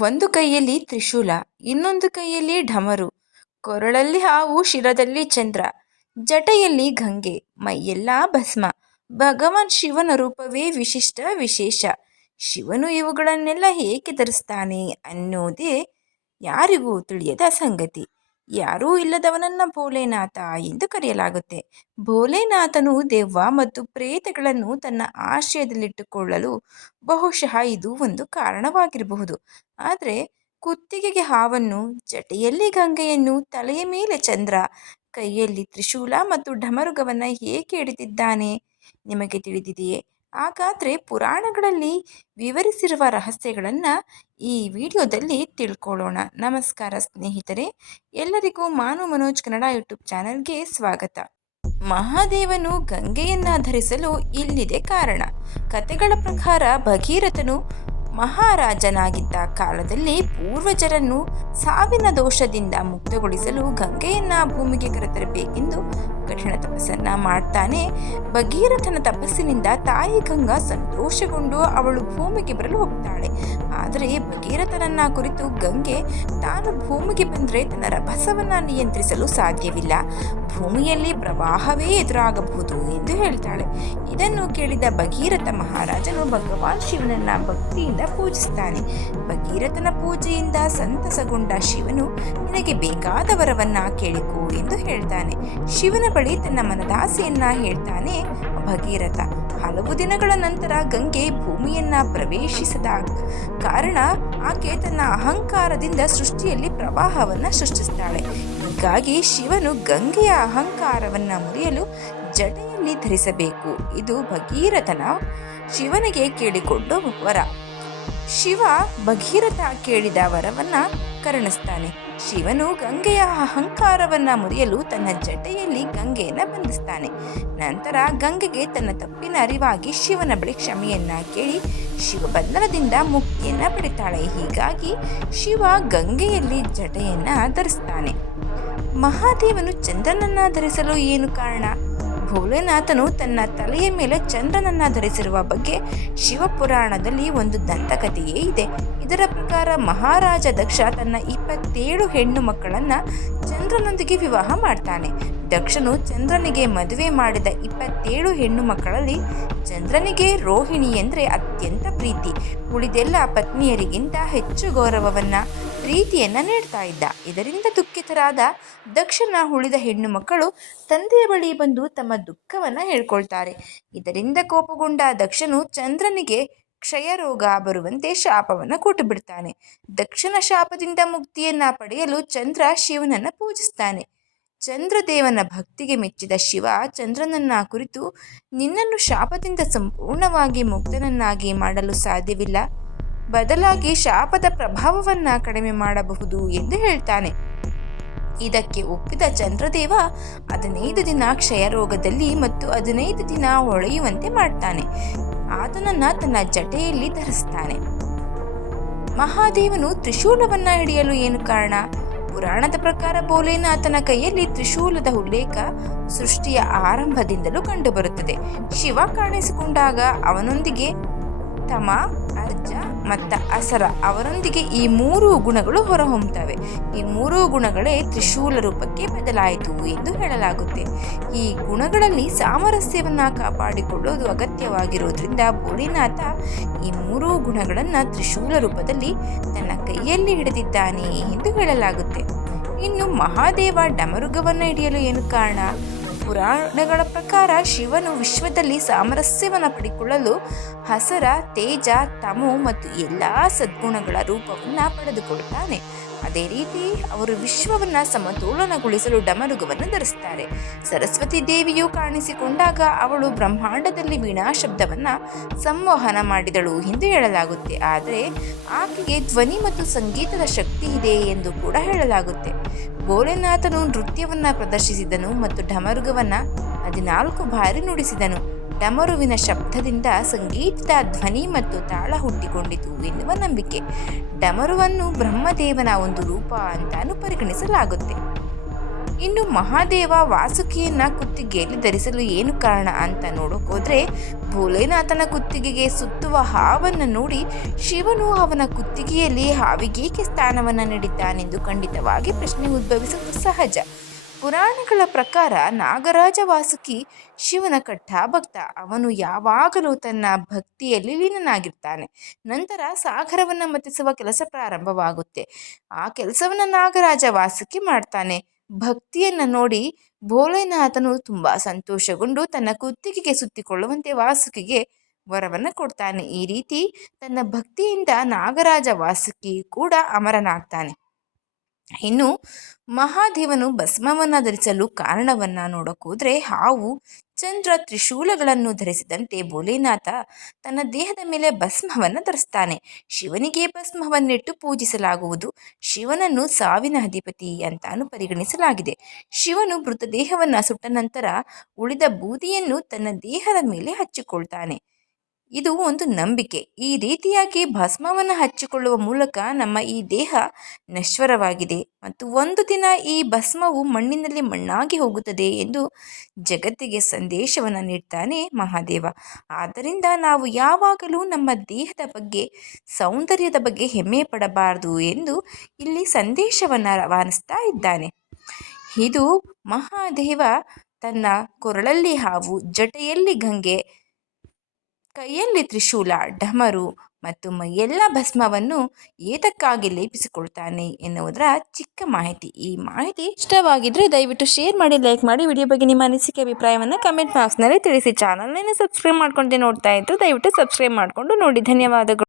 ಒಂದು ಕೈಯಲ್ಲಿ ತ್ರಿಶೂಲ, ಇನ್ನೊಂದು ಕೈಯಲ್ಲಿ ಢಮರು, ಕೊರಳಲ್ಲಿ ಹಾವು, ಶಿರದಲ್ಲಿ ಚಂದ್ರ, ಜಟೆಯಲ್ಲಿ ಗಂಗೆ, ಮೈಯೆಲ್ಲ ಭಸ್ಮ. ಭಗವಾನ್ ಶಿವನ ರೂಪವೇ ವಿಶಿಷ್ಟ ವಿಶೇಷ. ಶಿವನು ಇವುಗಳನ್ನೆಲ್ಲ ಏಕೆ ಧರಿಸ್ತಾನೆ ಅನ್ನೋದೇ ಯಾರಿಗೂ ತಿಳಿಯದ ಸಂಗತಿ. ಯಾರೂ ಇಲ್ಲದವನನ್ನ ಭೋಲೆನಾಥ ಎಂದು ಕರೆಯಲಾಗುತ್ತೆ. ಭೋಲೆನಾಥನು ದೆವ್ವ ಮತ್ತು ಪ್ರೇತಗಳನ್ನು ತನ್ನ ಆಶ್ರಯದಲ್ಲಿಟ್ಟುಕೊಳ್ಳಲು ಬಹುಶಃ ಇದು ಒಂದು ಕಾರಣವಾಗಿರಬಹುದು. ಆದರೆ ಕುತ್ತಿಗೆಗೆ ಹಾವನ್ನು, ಜಟೆಯಲ್ಲಿ ಗಂಗೆಯನ್ನು, ತಲೆಯ ಮೇಲೆ ಚಂದ್ರ, ಕೈಯಲ್ಲಿ ತ್ರಿಶೂಲ ಮತ್ತು ಢಮರುಗವನ್ನು ಏಕೆ ಹಿಡಿದಿದ್ದಾನೆ ನಿಮಗೆ ತಿಳಿದಿದೆಯೇ? ಹಾಗಾದರೆ ಪುರಾಣಗಳಲ್ಲಿ ವಿವರಿಸಿರುವ ರಹಸ್ಯಗಳನ್ನು ಈ ವಿಡಿಯೋದಲ್ಲಿ ತಿಳ್ಕೊಳ್ಳೋಣ. ನಮಸ್ಕಾರ ಸ್ನೇಹಿತರೆ, ಎಲ್ಲರಿಗೂ ಮಾನು ಮನೋಜ್ ಕನ್ನಡ ಯೂಟ್ಯೂಬ್ ಚಾನಲ್ಗೆ ಸ್ವಾಗತ. ಮಹಾದೇವನು ಗಂಗೆಯನ್ನ ಧರಿಸಲು ಇಲ್ಲಿದೆ ಕಾರಣ. ಕತೆಗಳ ಪ್ರಕಾರ ಭಗೀರಥನು ಮಹಾರಾಜನಾಗಿದ್ದ ಕಾಲದಲ್ಲಿ ಪೂರ್ವಜರನ್ನು ಸಾವಿನ ದೋಷದಿಂದ ಮುಕ್ತಗೊಳಿಸಲು ಗಂಗೆಯನ್ನ ಭೂಮಿಗೆ ಕರೆತರಬೇಕೆಂದು ಕಠಿಣ ತಪಸ್ಸನ್ನ ಮಾಡ್ತಾನೆ. ಭಗೀರಥನ ತಪಸ್ಸಿನಿಂದ ತಾಯಿ ಗಂಗಾ ಸಂತೋಷಗೊಂಡು ಅವಳು ಭೂಮಿಗೆ ಬರಲು ಹೋಗ್ತಾಳೆ. ಆದರೆ ಭಗೀರಥನನ್ನ ಕುರಿತು ಗಂಗೆ, ತಾನು ಭೂಮಿಗೆ ಬಂದರೆ ತನ್ನ ರಭಸವನ್ನು ನಿಯಂತ್ರಿಸಲು ಸಾಧ್ಯವಿಲ್ಲ. ಭೂಮಿಯಲ್ಲಿ ಪ್ರವಾಹವೇ ಎದುರಾಗಬಹುದು ಎಂದು ಹೇಳ್ತಾಳೆ. ಇದನ್ನು ಕೇಳಿದ ಭಗೀರಥ ಮಹಾರಾಜನು ಭಗವಾನ್ ಶಿವನನ್ನ ಭಕ್ತಿಯಿಂದ ಪೂಜಿಸ್ತಾನೆ. ಭಗೀರಥನ ಪೂಜೆಯಿಂದ ಸಂತಸಗೊಂಡ ಶಿವನು, ನಿನಗೆ ಬೇಕಾದ ವರವನ್ನ ಕೇಳಿಕೋ ಎಂದು ಹೇಳ್ತಾನೆ. ಶಿವನ ಬಳಿ ತನ್ನ ಮನದಾಸೆಯನ್ನ ಹೇಳ್ತಾನೆ ಭಗೀರಥ. ಹಲವು ದಿನಗಳ ನಂತರ ಗಂಗೆ ಭೂಮಿಯನ್ನ ಪ್ರವೇಶಿಸದ ಕಾರಣ ಆಕೆ ತನ್ನ ಅಹಂಕಾರದಿಂದ ಸೃಷ್ಟಿಯಲ್ಲಿ ಪ್ರವಾಹವನ್ನು ಸೃಷ್ಟಿಸ್ತಾಳೆ. ಹೀಗಾಗಿ ಶಿವನು ಗಂಗೆಯ ಅಹಂಕಾರವನ್ನು ಮುರಿಯಲು ಜಡೆಯಲ್ಲಿ ಧರಿಸಬೇಕು. ಇದು ಭಗೀರಥನ ಶಿವನಿಗೆ ಕೇಳಿಕೊಂಡು ವರ. ಶಿವ ಭಗೀರಥ ಕೇಳಿದ ವರವನ್ನ ಕರುಣಿಸ್ತಾನೆ. ಶಿವನು ಗಂಗೆಯ ಅಹಂಕಾರವನ್ನ ಮುರಿಯಲು ತನ್ನ ಜಟೆಯಲ್ಲಿ ಗಂಗೆಯನ್ನ ಬಂಧಿಸ್ತಾನೆ. ನಂತರ ಗಂಗೆಗೆ ತನ್ನ ತಪ್ಪಿನ ಅರಿವಾಗಿ ಶಿವನ ಬಳಿ ಕ್ಷಮೆಯನ್ನ ಕೇಳಿ ಶಿವ ಬಂಧನದಿಂದ ಮುಕ್ತಿಯನ್ನ ಪಡಿತಾಳೆ. ಹೀಗಾಗಿ ಶಿವ ಗಂಗೆಯಲ್ಲಿ ಜಟೆಯನ್ನ ಧರಿಸ್ತಾನೆ. ಮಹಾದೇವನು ಚಂದ್ರನನ್ನ ಧರಿಸಲು ಏನು ಕಾರಣ? ಭೋಲೆನಾಥನು ತನ್ನ ತಲೆಯ ಮೇಲೆ ಚಂದ್ರನನ್ನ ಧರಿಸಿರುವ ಬಗ್ಗೆ ಶಿವಪುರಾಣದಲ್ಲಿ ಒಂದು ದಂತಕಥೆಯೇ ಇದೆ. ಇದರ ಪ್ರಕಾರ ಮಹಾರಾಜ ದಕ್ಷ ತನ್ನ ಇಪ್ಪತ್ತೇಳು ಹೆಣ್ಣು ಮಕ್ಕಳನ್ನ ಚಂದ್ರನೊಂದಿಗೆ ವಿವಾಹ ಮಾಡ್ತಾನೆ. ದಕ್ಷನು ಚಂದ್ರನಿಗೆ ಮದುವೆ ಮಾಡಿದ ಇಪ್ಪತ್ತೇಳು ಹೆಣ್ಣು ಮಕ್ಕಳಲ್ಲಿ ಚಂದ್ರನಿಗೆ ರೋಹಿಣಿ ಎಂದರೆ ಅತ್ಯಂತ ಪ್ರೀತಿ. ಉಳಿದೆಲ್ಲ ಪತ್ನಿಯರಿಗಿಂತ ಹೆಚ್ಚು ಗೌರವವನ್ನು ಪ್ರೀತಿಯನ್ನು ನೀಡ್ತಾ ಇದ್ದ. ಇದರಿಂದ ದುಃಖಿತರಾದ ದಕ್ಷನ ಉಳಿದ ಹೆಣ್ಣು ಮಕ್ಕಳು ತಂದೆಯ ಬಳಿ ಬಂದು ತಮ್ಮ ದುಃಖವನ್ನು ಹೇಳ್ಕೊಳ್ತಾರೆ. ಇದರಿಂದ ಕೋಪಗೊಂಡ ದಕ್ಷನು ಚಂದ್ರನಿಗೆ ಕ್ಷಯ ರೋಗ ಬರುವಂತೆ ಶಾಪವನ್ನು ಕೊಟ್ಟು ಬಿಡ್ತಾನೆ ದಕ್ಷನ ಶಾಪದಿಂದ ಮುಕ್ತಿಯನ್ನ ಪಡೆಯಲು ಚಂದ್ರ ಶಿವನನ್ನು ಪೂಜಿಸ್ತಾನೆ. ಚಂದ್ರದೇವನ ಭಕ್ತಿಗೆ ಮೆಚ್ಚಿದ ಶಿವ ಚಂದ್ರನನ್ನ ಕುರಿತು ನಿನ್ನನ್ನು ಶಾಪದಿಂದ ಸಂಪೂರ್ಣವಾಗಿ ಮುಕ್ತನನ್ನಾಗಿ ಮಾಡಲು ಸಾಧ್ಯವಿಲ್ಲ. ಬದಲಾಗಿ ಶಾಪದ ಪ್ರಭಾವವನ್ನ ಕಡಿಮೆ ಮಾಡಬಹುದು ಎಂದು ಹೇಳ್ತಾನೆ. ಇದಕ್ಕೆ ಒಪ್ಪಿದ ಚಂದ್ರದೇವ ಹದಿನೈದು ದಿನ ಕ್ಷಯರೋಗದಲ್ಲಿ ಮತ್ತು ಹದಿನೈದು ದಿನ ಹೊಳೆಯುವಂತೆ ಮಾಡ್ತಾನೆ. ಆತನನ್ನ ತನ್ನ ಜಟೆಯಲ್ಲಿ ಧರಿಸ್ತಾನೆ. ಮಹಾದೇವನು ತ್ರಿಶೂಲವನ್ನ ಹಿಡಿಯಲು ಏನು ಕಾರಣ? ಪುರಾಣದ ಪ್ರಕಾರ ಭೋಲೆನಾಥನ ಕೈಯಲ್ಲಿ ತ್ರಿಶೂಲದ ಉಲ್ಲೇಖ ಸೃಷ್ಟಿಯ ಆರಂಭದಿಂದಲೂ ಕಂಡುಬರುತ್ತದೆ. ಶಿವ ಕಾಣಿಸಿಕೊಂಡಾಗ ಅವನೊಂದಿಗೆ ತಮ, ಅರ್ಜ ಮತ್ತು ಅಸರ ಅವರೊಂದಿಗೆ ಈ ಮೂರು ಗುಣಗಳು ಹೊರಹೊಮ್ಮುತ್ತವೆ. ಈ ಮೂರು ಗುಣಗಳೇ ತ್ರಿಶೂಲ ರೂಪಕ್ಕೆ ಬದಲಾಯಿತು ಎಂದು ಹೇಳಲಾಗುತ್ತೆ. ಈ ಗುಣಗಳಲ್ಲಿ ಸಾಮರಸ್ಯವನ್ನು ಕಾಪಾಡಿಕೊಳ್ಳುವುದು ಅಗತ್ಯವಾಗಿರುವುದರಿಂದ ಭೋಲಿನಾಥ ಈ ಮೂರು ಗುಣಗಳನ್ನು ತ್ರಿಶೂಲ ರೂಪದಲ್ಲಿ ತನ್ನ ಕೈಯಲ್ಲಿ ಹಿಡಿದಿದ್ದಾನೆ ಎಂದು ಹೇಳಲಾಗುತ್ತೆ. ಇನ್ನು ಮಹಾದೇವ ಡಮರುಗವನ್ನು ಹಿಡಿಯಲು ಏನು ಕಾರಣ? ಪುರಾಣಗಳ ಪ್ರಕಾರ ಶಿವನು ವಿಶ್ವದಲ್ಲಿ ಸಾಮರಸ್ಯವನ್ನು ಪಡಿಕೊಳ್ಳಲು ಹಸರ, ತೇಜ, ತಮು ಮತ್ತು ಎಲ್ಲ ಸದ್ಗುಣಗಳ ರೂಪವನ್ನು ಪಡೆದುಕೊಳ್ಳುತ್ತಾನೆ ಅದೇ ರೀತಿ ಅವರು ವಿಶ್ವವನ್ನು ಸಮತೋಲನಗೊಳಿಸಲು ಡಮರುಗವನ್ನು ಧರಿಸುತ್ತಾರೆ ಸರಸ್ವತಿ ದೇವಿಯು ಕಾಣಿಸಿಕೊಂಡಾಗ ಅವಳು ಬ್ರಹ್ಮಾಂಡದಲ್ಲಿ ವೀಣಾ ಶಬ್ದವನ್ನು ಸಂವಹನ ಮಾಡಿದಳು ಎಂದು ಹೇಳಲಾಗುತ್ತೆ. ಆದರೆ ಆಕೆಗೆ ಧ್ವನಿ ಮತ್ತು ಸಂಗೀತದ ಶಕ್ತಿ ಇದೆ ಎಂದು ಕೂಡ ಹೇಳಲಾಗುತ್ತೆ. ಭೋಲೆನಾಥನು ನೃತ್ಯವನ್ನು ಪ್ರದರ್ಶಿಸಿದನು ಮತ್ತು ಢಮರುಗವನ್ನು ಹದಿನಾಲ್ಕು ಬಾರಿ ನುಡಿಸಿದನು. ಡಮರುವಿನ ಶಬ್ದದಿಂದ ಸಂಗೀತದ ಧ್ವನಿ ಮತ್ತು ತಾಳ ಹುಟ್ಟಿಕೊಂಡಿತು ಎನ್ನುವ ನಂಬಿಕೆ. ಡಮರುವನ್ನು ಬ್ರಹ್ಮದೇವನ ಒಂದು ರೂಪ ಅಂತಾನು ಪರಿಗಣಿಸಲಾಗುತ್ತೆ ಇನ್ನು ಮಹಾದೇವ ವಾಸುಕಿಯನ್ನ ಕುತ್ತಿಗೆಯಲ್ಲಿ ಧರಿಸಲು ಏನು ಕಾರಣ ಅಂತ ನೋಡೋಕೋದ್ರೆ ಭೋಲೆನಾಥನ ಕುತ್ತಿಗೆಗೆ ಸುತ್ತುವ ಹಾವನ್ನು ನೋಡಿ ಶಿವನು ಅವನ ಕುತ್ತಿಗೆಯಲ್ಲಿ ಹಾವಿಗೇಕೆ ಸ್ಥಾನವನ್ನು ನೀಡಿದ್ದಾನೆಂದು ಖಂಡಿತವಾಗಿ ಪ್ರಶ್ನೆ ಉದ್ಭವಿಸುವುದು ಸಹಜ. ಪುರಾಣಗಳ ಪ್ರಕಾರ ನಾಗರಾಜ ವಾಸುಕಿ ಶಿವನ ಕಟ್ಟ ಭಕ್ತ ಅವನು ಯಾವಾಗಲೂ ತನ್ನ ಭಕ್ತಿಯಲ್ಲಿ ಲೀನನಾಗಿರ್ತಾನೆ. ನಂತರ ಸಾಗರವನ್ನು ಮತಿಸುವ ಕೆಲಸ ಪ್ರಾರಂಭವಾಗುತ್ತೆ. ಆ ಕೆಲಸವನ್ನು ನಾಗರಾಜ ವಾಸುಕಿ ಮಾಡ್ತಾನೆ. ಭಕ್ತಿಯನ್ನು ನೋಡಿ ಭೋಲೆನಾಥನು ತುಂಬ ಸಂತೋಷಗೊಂಡು ತನ್ನ ಕುತ್ತಿಗೆಗೆ ಸುತ್ತಿಕೊಳ್ಳುವಂತೆ ವಾಸುಕಿಗೆ ವರವನ್ನು ಕೊಡ್ತಾನೆ. ಈ ರೀತಿ ತನ್ನ ಭಕ್ತಿಯಿಂದ ನಾಗರಾಜ ವಾಸುಕಿ ಕೂಡ ಅಮರನಾಗ್ತಾನೆ. ಇನ್ನು ಮಹಾದೇವನು ಭಸ್ಮವನ್ನು ಧರಿಸಲು ಕಾರಣವನ್ನು ನೋಡೋಕ್ಕೋದ್ರೆ ಹಾವು ಚಂದ್ರ ತ್ರಿಶೂಲಗಳನ್ನು ಧರಿಸಿದಂತೆ ಭೋಲೆನಾಥ ತನ್ನ ದೇಹದ ಮೇಲೆ ಭಸ್ಮವನ್ನು ಧರಿಸ್ತಾನೆ. ಶಿವನಿಗೆ ಭಸ್ಮವನ್ನಿಟ್ಟು ಪೂಜಿಸಲಾಗುವುದು. ಶಿವನನ್ನು ಸಾವಿನ ಅಧಿಪತಿ ಅಂತಾನು ಪರಿಗಣಿಸಲಾಗಿದೆ. ಶಿವನು ಮೃತದೇಹವನ್ನು ಸುಟ್ಟ ನಂತರ ಉಳಿದ ಬೂದಿಯನ್ನು ತನ್ನ ದೇಹದ ಮೇಲೆ ಹಚ್ಚಿಕೊಳ್ತಾನೆ. ಇದು ಒಂದು ನಂಬಿಕೆ. ಈ ರೀತಿಯಾಗಿ ಭಸ್ಮವನ್ನು ಹಚ್ಚಿಕೊಳ್ಳುವ ಮೂಲಕ ನಮ್ಮ ಈ ದೇಹ ನಶ್ವರವಾಗಿದೆ ಮತ್ತು ಒಂದು ದಿನ ಈ ಭಸ್ಮವು ಮಣ್ಣಿನಲ್ಲಿ ಮಣ್ಣಾಗಿ ಹೋಗುತ್ತದೆ ಎಂದು ಜಗತ್ತಿಗೆ ಸಂದೇಶವನ್ನು ನೀಡ್ತಾನೆ ಮಹಾದೇವ. ಆದ್ದರಿಂದ ನಾವು ಯಾವಾಗಲೂ ನಮ್ಮ ದೇಹದ ಬಗ್ಗೆ, ಸೌಂದರ್ಯದ ಬಗ್ಗೆ ಹೆಮ್ಮೆ ಪಡಬಾರದು ಎಂದು ಇಲ್ಲಿ ಸಂದೇಶವನ್ನು ರವಾನಿಸ್ತಾ ಇದ್ದಾನೆ. ಇದು ಮಹಾದೇವ ತನ್ನ ಕೊರಳಲ್ಲಿ ಹಾವು ಜಟೆಯಲ್ಲಿ ಗಂಗೆ ಕೈಯಲ್ಲಿ ತ್ರಿಶೂಲ, ಡಮರು ಮತ್ತು ಮೈಯೆಲ್ಲ ಭಸ್ಮವನ್ನು ಏತಕ್ಕಾಗಿ ಲೇಪಿಸಿಕೊಳ್ತಾನೆ ಎನ್ನುವುದರ ಚಿಕ್ಕ ಮಾಹಿತಿ. ಈ ಮಾಹಿತಿ ಇಷ್ಟವಾಗಿದ್ದರೆ ದಯವಿಟ್ಟು ಶೇರ್ ಮಾಡಿ ಲೈಕ್ ಮಾಡಿ ವಿಡಿಯೋ ಬಗ್ಗೆ ನಿಮ್ಮ ಅನಿಸಿಕೆ, ಅಭಿಪ್ರಾಯವನ್ನು ಕಮೆಂಟ್ ಬಾಕ್ಸ್ನಲ್ಲಿ ತಿಳಿಸಿ. ಚಾನಲ್ನ ಸಬ್ಸ್ಕ್ರೈಬ್ ಮಾಡ್ಕೊಂಡೆ ನೋಡ್ತಾ ಇದ್ದು ದಯವಿಟ್ಟು ಸಬ್ಸ್ಕ್ರೈಬ್ ಮಾಡಿಕೊಂಡು ನೋಡಿ. ಧನ್ಯವಾದಗಳು.